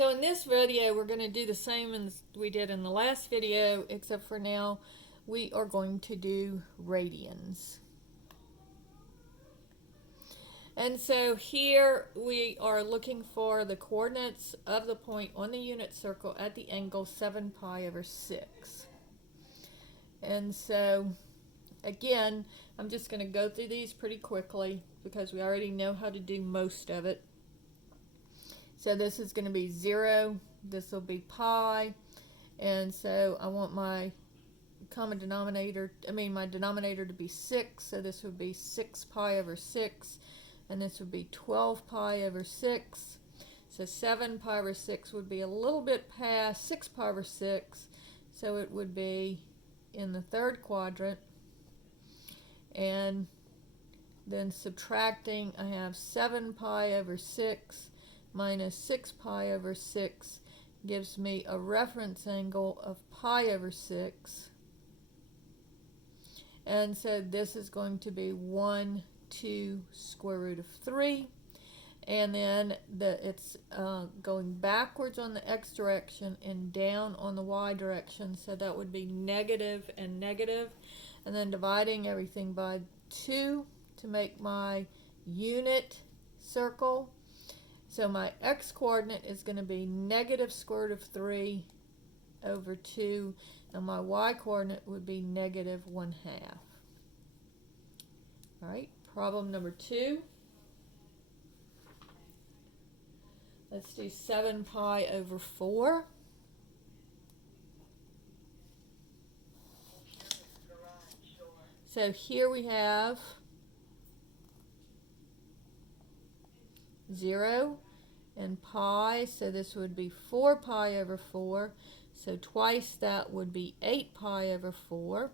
So in this video, we're going to do the same as we did in the last video, except for now we are going to do radians. And so here we are looking for the coordinates of the point on the unit circle at the angle 7 pi over 6. And so again, I'm just going to go through these pretty quickly because we already know how to do most of it. So this is going to be 0, this will be pi, and so I want my common denominator, my denominator to be 6, so this would be 6 pi over 6, and this would be 12 pi over 6. So 7 pi over 6 would be a little bit past 6 pi over 6, so it would be in the third quadrant. And then subtracting, I have 7 pi over 6 minus 6 pi over 6 gives me a reference angle of pi over 6. And so this is going to be 1, 2, square root of 3. And then it's going backwards on the x direction and down on the y direction. So that would be negative and negative. And then dividing everything by 2 to make my unit circle. So my x coordinate is going to be negative square root of 3 over 2, and my y coordinate would be negative 1/2. All right, problem number 2. Let's do 7 pi over 4. So here we have 0 and pi, so this would be 4 pi over 4, so twice that would be 8 pi over 4.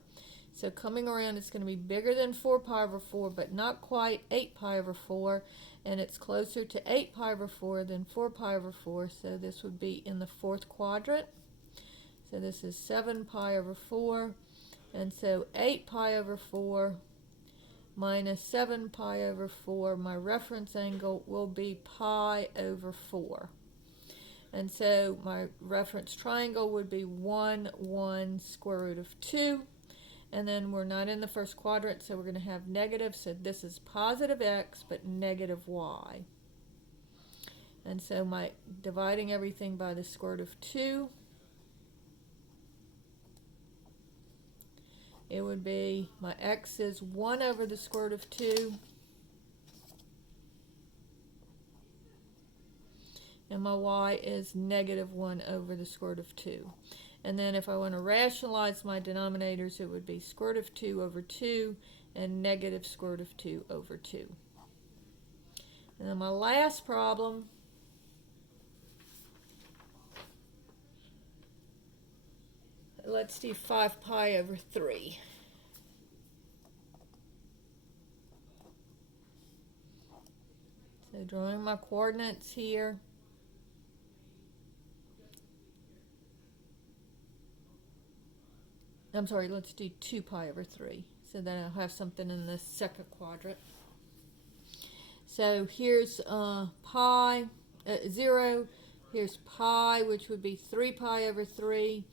So coming around, it's going to be bigger than 4 pi over 4, but not quite 8 pi over 4, and it's closer to 8 pi over 4 than 4 pi over 4, so this would be in the fourth quadrant. So this is 7 pi over 4, and so 8 pi over 4 minus 7 pi over 4, my reference angle will be pi over 4. And so my reference triangle would be 1, 1, square root of 2. And then we're not in the first quadrant, so we're going to have negative. So this is positive x, but negative y. And so my dividing everything by the square root of 2, it would be, my x is 1 over the square root of 2, and my y is negative 1 over the square root of 2. And then if I want to rationalize my denominators, it would be square root of 2 over 2 and negative square root of 2 over 2. And then my last problem, let's do 5 pi over 3. So drawing my coordinates here. I'm sorry, let's do 2 pi over 3. So then I'll have something in the second quadrant. So here's 0. Here's pi, which would be 3 pi over 3.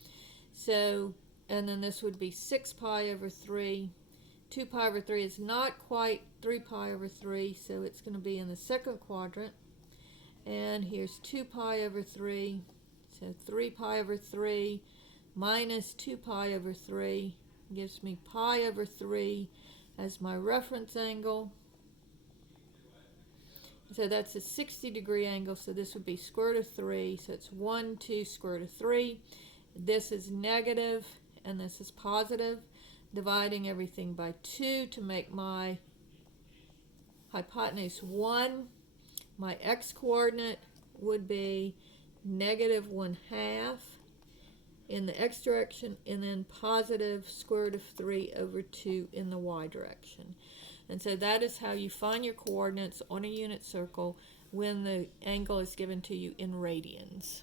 So, and then this would be 6 pi over 3. 2 pi over 3 is not quite 3 pi over 3, so it's going to be in the second quadrant. And here's 2 pi over 3. So 3 pi over 3 minus 2 pi over 3 gives me pi over 3 as my reference angle. So that's a 60-degree angle, so this would be square root of 3. So it's 1, 2, square root of 3. This is negative, and this is positive. Dividing everything by 2 to make my hypotenuse 1. My x-coordinate would be negative 1/2 in the x direction, and then positive square root of 3 over 2 in the y direction. And so that is how you find your coordinates on a unit circle when the angle is given to you in radians.